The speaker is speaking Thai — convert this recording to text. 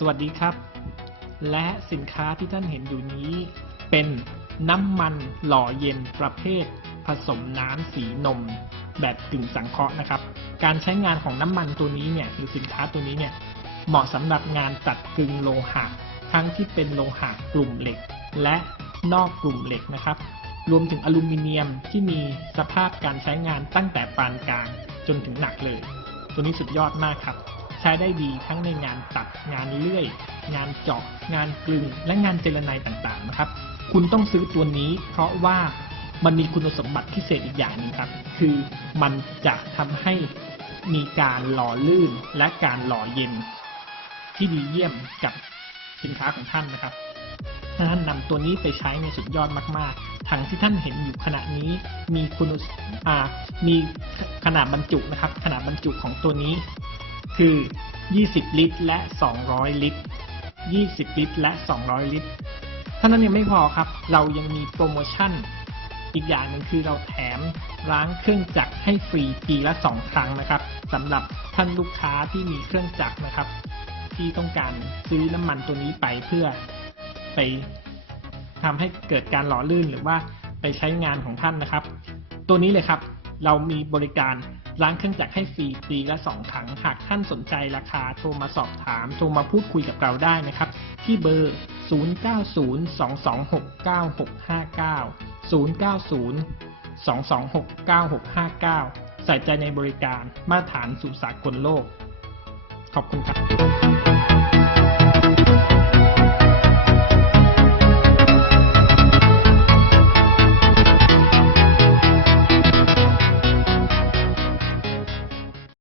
สวัสดีครับ และสินค้าที่ท่านเห็นอยู่นี้ เป็นน้ำมันหล่อเย็นประเภท ผสมน้ำสีนม แบบกึ่งสังเคราะห์นะครับ การใช้งานของน้ำมันตัวนี้เนี่ยหรือสินค้าตัวนี้เนี่ยเหมาะสำหรับงานตัดกึ่งโลหะทั้งที่เป็นโลหะกลุ่มเหล็ก และนอกกลุ่มเหล็กนะครับ รวมถึงอลูมิเนียมที่มีสภาพการใช้งานตั้งแต่ปานกลางจนถึงหนักเลย ตัวนี้สุดยอดมากครับ ใช้ได้ดีทั้งในงานตัด งานเลื่อย งานเจาะ งานกลึง และงานเจรไนต่างๆนะครับ คุณต้องซื้อตัวนี้เพราะว่ามันมีคุณสมบัติพิเศษอีกอย่างหนึงครับ คือมันจะทำให้มีการหล่อลื่นและการหล่อเย็น ที่ดีเยี่ยมกับสินค้าของท่านนะครับถ้าท่านนำตัวนี้ไปใช้ในยสุดยอดมาก ๆ ถังที่ท่านเห็นอยู่ขณะนี้มีคุณอ่ามีขนาดบรรจุนะครับ ขนาดบรรจุของตัวนี้ คือ 20 ลิตร และ 200 ลิตร 20 ลิตร และ 200 ลิตรเท่านั้นยังไม่พอครับ เรายังมีโปรโมชั่น อีกอย่างหนึ่งคือเราแถมล้างเครื่องจักรให้ฟรีปีละ 2 ครั้งนะครับสำหรับท่านลูกค้าที่มีเครื่องจักรนะครับ ที่ต้องการซื้อน้ำมันตัวนี้ไปเพื่อไปทำให้เกิดการหล่อลื่นหรือว่าไปใช้งานของท่านนะครับ ตัวนี้เลยครับ เรามีบริการล้างเครื่องจักรให้ฟรีปีละ 2 ครั้ง หากท่านสนใจราคาโทรมาสอบถาม โทรมาพูดคุยกับเราได้นะครับ ที่เบอร์ 0902269659 0902269659 ใส่ใจในบริการมาตรฐานสู่สากลโลก ขอบคุณครับ